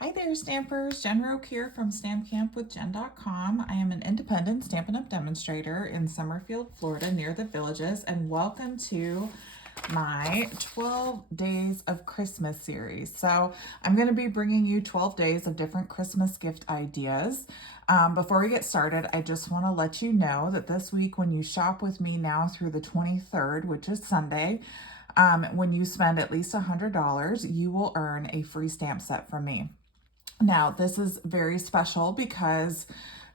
Hi there, Stampers. Jen Roque here from stampcampwithjen.com. I am an independent Stampin' Up! Demonstrator in Summerfield, Florida, near the Villages, and welcome to my 12 Days of Christmas series. So I'm going to be bringing you 12 days of different Christmas gift ideas. Before we get started, I just want to let you know that this week when you shop with me now through the 23rd, which is Sunday, when you spend at least $100, you will earn a free stamp set from me. Now, this is very special because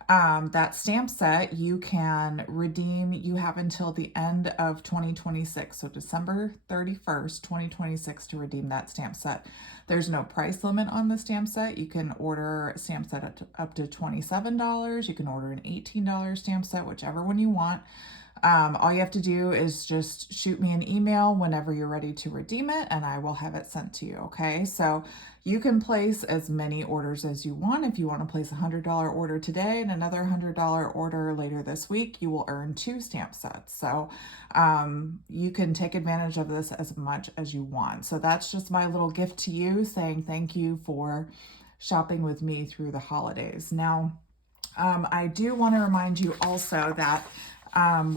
that stamp set you can redeem. You have until the end of 2026, so December 31st, 2026 to redeem that stamp set. There's no price limit on the stamp set. You can order a stamp set up to $27. You can order an $18 stamp set, whichever one you want. All you have to do is just shoot me an email whenever you're ready to redeem it, and I will have it sent to you, okay? So you can place as many orders as you want. If you want to place a $100 order today and another $100 order later this week, you will earn 2 stamp sets. So you can take advantage of this as much as you want. So that's just my little gift to you, saying thank you for shopping with me through the holidays. Now, I do want to remind you also that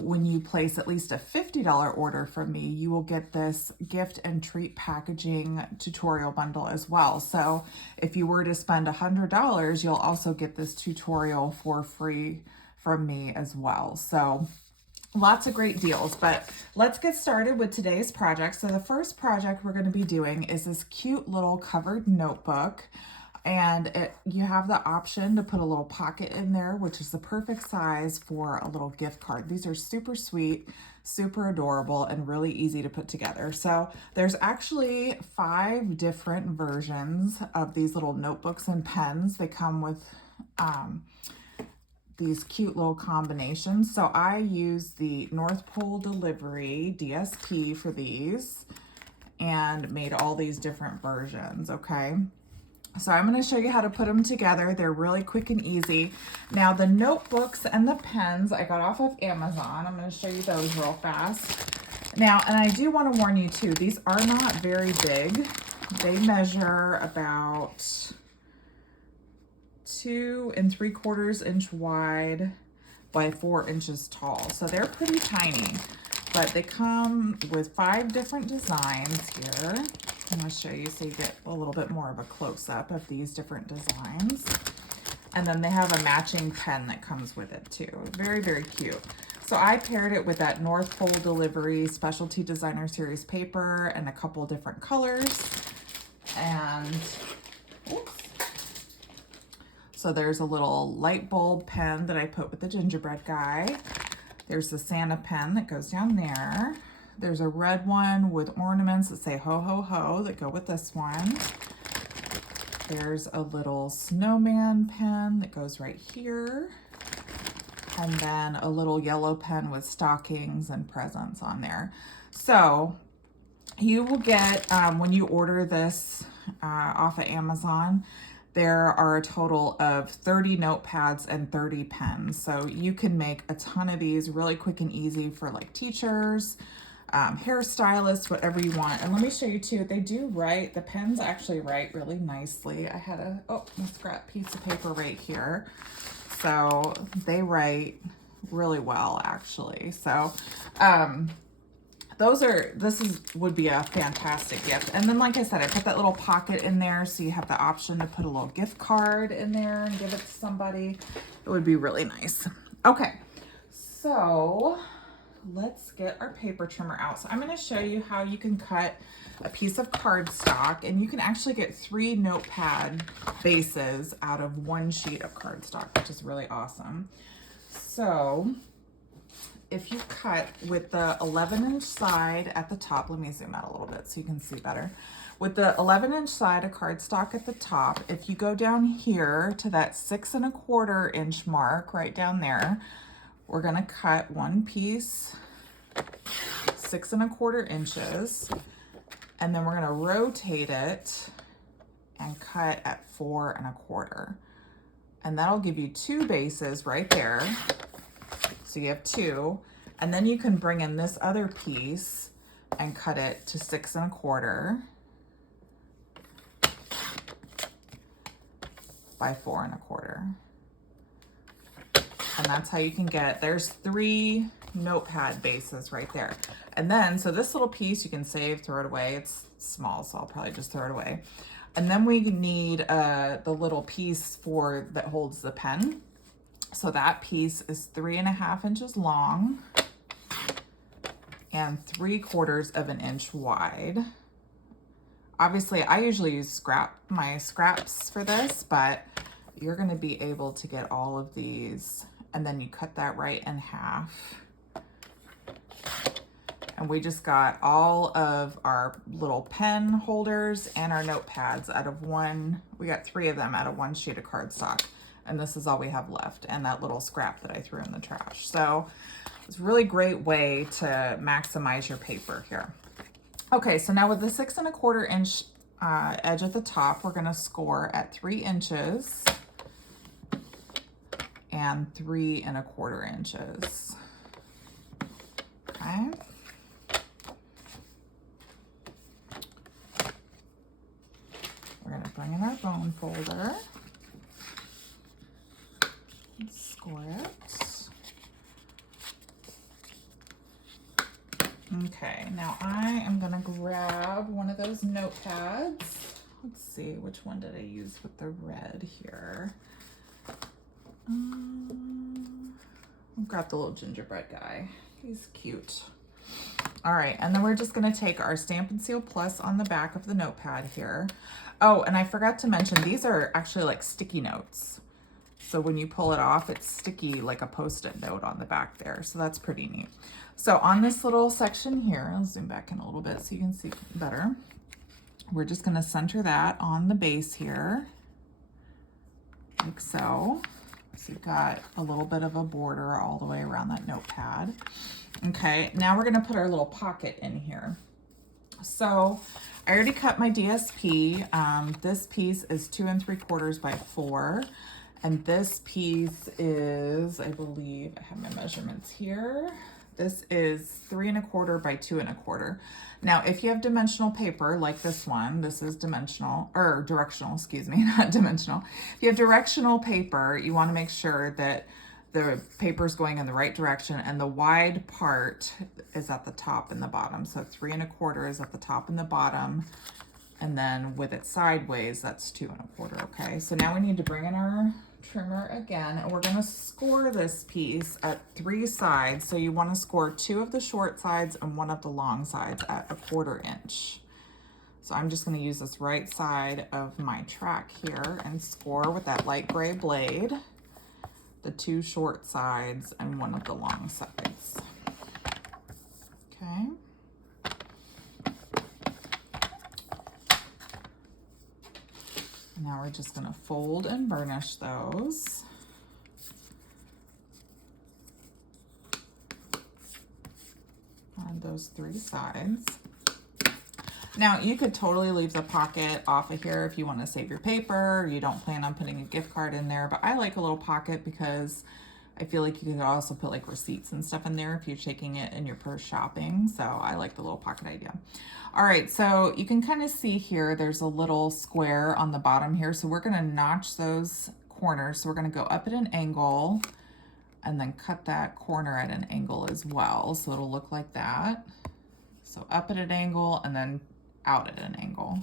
when you place at least a $50 order from me, you will get this gift and treat packaging tutorial bundle as well. So if you were to spend $100, you'll also get this tutorial for free from me as well. So lots of great deals, but let's get started with today's project. So the first project we're going to be doing is this cute little covered notebook. And you have the option to put a little pocket in there, which is the perfect size for a little gift card. These are super sweet, super adorable, and really easy to put together. So there's actually 5 different versions of these little notebooks and pens. They come with these cute little combinations. So I use the North Pole Delivery DSP for these and made all these different versions, okay? So I'm going to show you how to put them together. They're really quick and easy. Now the notebooks and the pens I got off of Amazon. I'm going to show you those real fast. Now, and I do want to warn you too, these are not very big. They measure about 2 3/4 inch wide by 4 inches tall. So they're pretty tiny, but they come with 5 different designs here. I'm going to show you so you get a little bit more of a close-up of these different designs. And then they have a matching pen that comes with it too. Very, very cute. So I paired it with that North Pole Delivery Specialty Designer Series paper and a couple different colors. And oops. So there's a little light bulb pen that I put with the gingerbread guy. There's the Santa pen that goes down there. There's a red one with ornaments that say ho, ho, ho that go with this one. There's a little snowman pen that goes right here. And then a little yellow pen with stockings and presents on there. So you will get, when you order this off of Amazon, there are a total of 30 notepads and 30 pens. So you can make a ton of these really quick and easy for like teachers, hairstylists, whatever you want. And let me show you too, they do write, the pens actually write really nicely. I had a scrap piece of paper right here. So they write really well actually. So would be a fantastic gift. And then like I said, I put that little pocket in there so you have the option to put a little gift card in there and give it to somebody. It would be really nice. Okay, so let's get our paper trimmer out. So I'm going to show you how you can cut a piece of cardstock, and you can actually get 3 notepad bases out of 1 sheet of cardstock, which is really awesome. So if you cut with the 11-inch side at the top, let me zoom out a little bit so you can see better. With the 11-inch side of cardstock at the top, if you go down here to that 6 1/4 inch mark right down there, we're going to cut one piece 6 1/4 inches, and then we're going to rotate it and cut at 4 1/4. And that'll give you 2 bases right there. So you have 2, and then you can bring in this other piece and cut it to 6 1/4. by 4¼ and that's how you can get, there's 3 notepad bases right there. And then, so this little piece you can save, throw it away. It's small, so I'll probably just throw it away. And then we need the little piece that holds the pen. So that piece is 3½ inches long and 3/4 inch wide. Obviously, I usually use my scraps for this, but you're gonna be able to get all of these, and then you cut that right in half. And we just got all of our little pen holders and our notepads out of one. We got 3 of them out of one sheet of cardstock. And this is all we have left, and that little scrap that I threw in the trash. So it's a really great way to maximize your paper here. Okay, so now with the 6¼ inch edge at the top, we're gonna score at 3 inches and 3¼ inches. Okay. We're gonna bring in our bone folder. Score it. Okay, now I am gonna grab one of those notepads. Let's see, which one did I use with the red here? I've got the little gingerbread guy. He's cute. All right, and then we're just gonna take our Stampin' Seal Plus on the back of the notepad here. Oh, and I forgot to mention, these are actually like sticky notes. So when you pull it off, it's sticky like a Post-it note on the back there. So that's pretty neat. So on this little section here, I'll zoom back in a little bit so you can see better. We're just gonna center that on the base here, like so. So you've got a little bit of a border all the way around that notepad. Okay, now we're gonna put our little pocket in here. So I already cut my DSP. This piece is 2 3/4 by 4. And this piece is, I believe, I have my measurements here. This is 3 1/4 by 2 1/4. Now, if you have dimensional paper like this one, this is dimensional, or directional, excuse me, not dimensional. If you have directional paper, you want to make sure that the paper is going in the right direction and the wide part is at the top and the bottom. So 3 1/4 is at the top and the bottom. And then with it sideways, that's 2 1/4, okay? So now we need to bring in our trimmer again, and we're gonna score this piece at 3 sides. So you wanna score 2 of the short sides and 1 of the long sides at 1/4 inch. So I'm just gonna use this right side of my track here and score with that light gray blade, the 2 short sides and 1 of the long sides, okay? Now we're just gonna fold and burnish those. On those 3 sides. Now you could totally leave the pocket off of here if you want to save your paper, you don't plan on putting a gift card in there, but I like a little pocket because I feel like you could also put like receipts and stuff in there if you're taking it in your purse shopping. So I like the little pocket idea. All right, so you can kind of see here, there's a little square on the bottom here. So we're gonna notch those corners. So we're gonna go up at an angle and then cut that corner at an angle as well. So it'll look like that. So up at an angle and then out at an angle.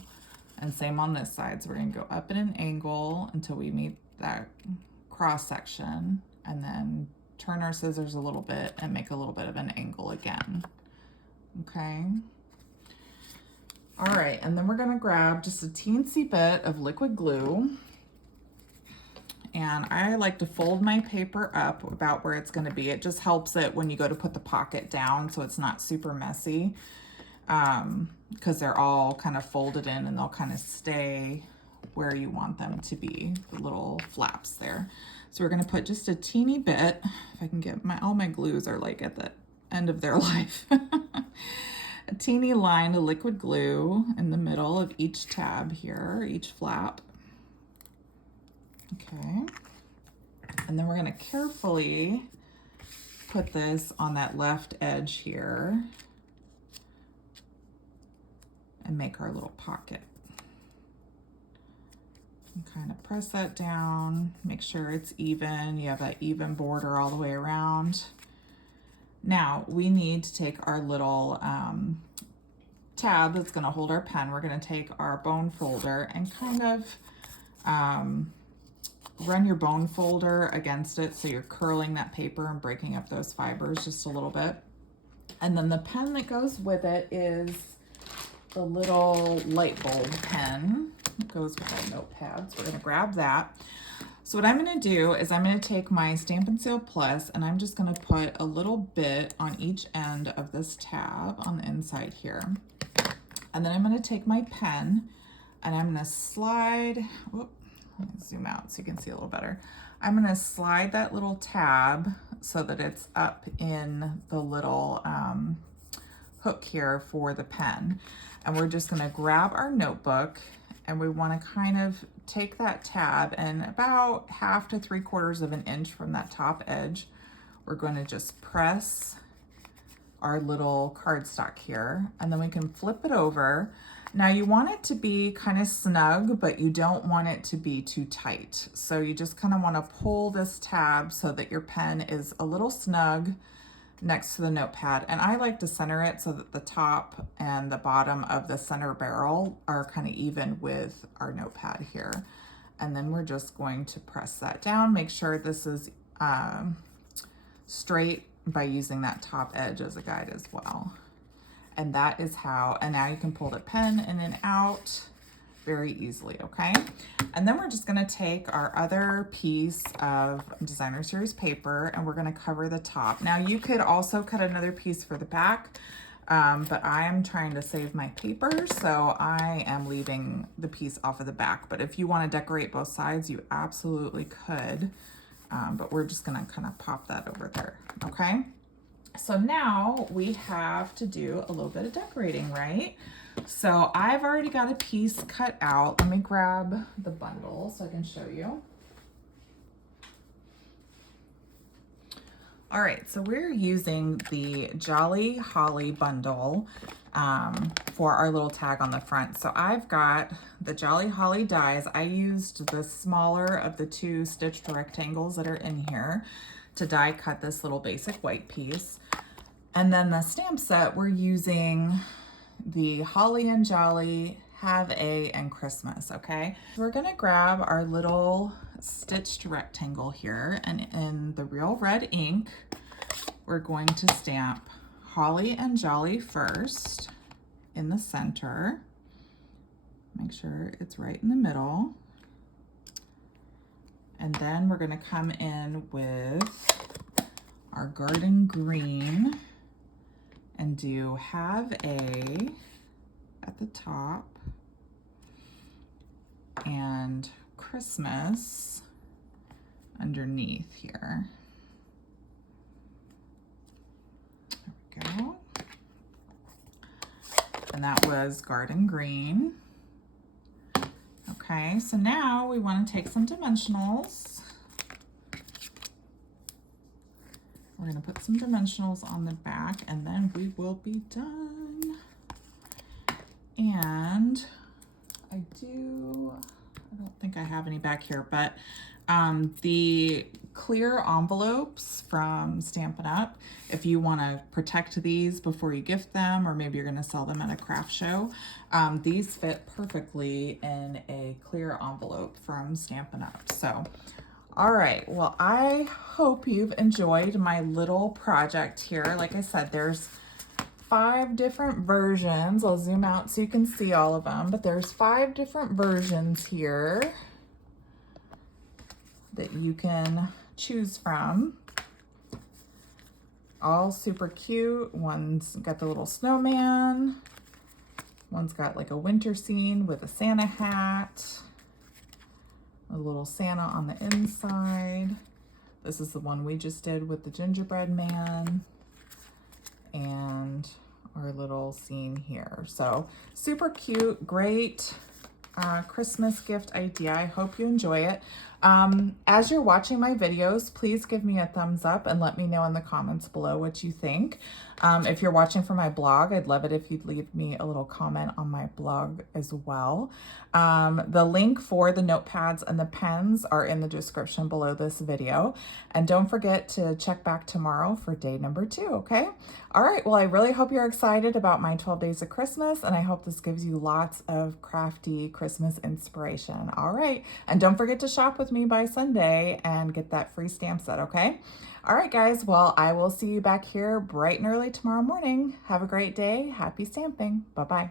And same on this side. So we're gonna go up at an angle until we meet that cross section, and then turn our scissors a little bit and make a little bit of an angle again, okay? All right, and then we're gonna grab just a teensy bit of liquid glue, and I like to fold my paper up about where it's gonna be. It just helps it when you go to put the pocket down so it's not super messy, because they're all kind of folded in and they'll kind of stay where you want them to be, the little flaps there. So we're gonna put just a teeny bit, if I can get all my glues are like at the end of their life. A teeny line of liquid glue in the middle of each tab here, each flap. Okay. And then we're gonna carefully put this on that left edge here and make our little pocket. And kind of press that down, make sure it's even. You have that even border all the way around. Now we need to take our little tab that's going to hold our pen. We're going to take our bone folder and kind of run your bone folder against it so you're curling that paper and breaking up those fibers just a little bit. And then the pen that goes with it is the little light bulb pen. It goes with our notepad, so we're going to grab that. So what I'm going to do is I'm going to take my Stampin' Seal Plus and I'm just going to put a little bit on each end of this tab on the inside here. And then I'm going to take my pen and I'm going to slide, whoop, let me zoom out so you can see a little better. I'm going to slide that little tab so that it's up in the little hook here for the pen. And we're just going to grab our notebook and we want to kind of take that tab and about 1/2 to 3/4 of an inch from that top edge, we're going to just press our little cardstock here, and then we can flip it over. Now you want it to be kind of snug, but you don't want it to be too tight. So you just kind of want to pull this tab so that your pen is a little snug next to the notepad. And I like to center it so that the top and the bottom of the center barrel are kind of even with our notepad here. And then we're just going to press that down, make sure this is straight by using that top edge as a guide as well. And that is how, and now you can pull the pen in and out very easily, okay? And then we're just gonna take our other piece of designer series paper and we're gonna cover the top. Now you could also cut another piece for the back, but I am trying to save my paper, so I am leaving the piece off of the back. But if you wanna decorate both sides, you absolutely could. But we're just gonna kind of pop that over there, okay? So now we have to do a little bit of decorating, right? So I've already got a piece cut out. Let me grab the bundle so I can show you. All right, so we're using the Jolly Holly bundle for our little tag on the front. So I've got the Jolly Holly dies. I used the smaller of the 2 stitched rectangles that are in here to die cut this little basic white piece. And then the stamp set, we're using the Holly and Jolly, Have A, and Christmas, okay? We're gonna grab our little stitched rectangle here, and in the Real Red ink, we're going to stamp Holly and Jolly first in the center. Make sure it's right in the middle. And then we're gonna come in with our garden green and do Have A at the top and Christmas underneath here. There we go. And that was garden green. Okay, so now we want to take some dimensionals. We're going to put some dimensionals on the back and then we will be done. And I don't think I have any back here, but the clear envelopes from Stampin' Up, if you want to protect these before you gift them, or maybe you're going to sell them at a craft show, these fit perfectly in a clear envelope from Stampin' Up. So, all right, well, I hope you've enjoyed my little project here. Like I said, there's 5 different versions. I'll zoom out so you can see all of them, but there's 5 different versions here that you can choose from. All super cute. One's got the little snowman. One's got like a winter scene with a Santa hat. A little Santa on the inside. This is the one we just did with the gingerbread man. And our little scene here. So super cute, great Christmas gift idea. I hope you enjoy it. As you're watching my videos, please give me a thumbs up and let me know in the comments below what you think. If you're watching from my blog, I'd love it if you'd leave me a little comment on my blog as well. The link for the notepads and the pens are in the description below this video. And don't forget to check back tomorrow for day number 2, okay? All right, well, I really hope you're excited about my 12 days of Christmas, and I hope this gives you lots of crafty Christmas inspiration. All right, and don't forget to shop with me by Sunday and get that free stamp set, okay? All right, guys, well, I will see you back here bright and early tomorrow morning. Have a great day. Happy stamping. Bye-bye.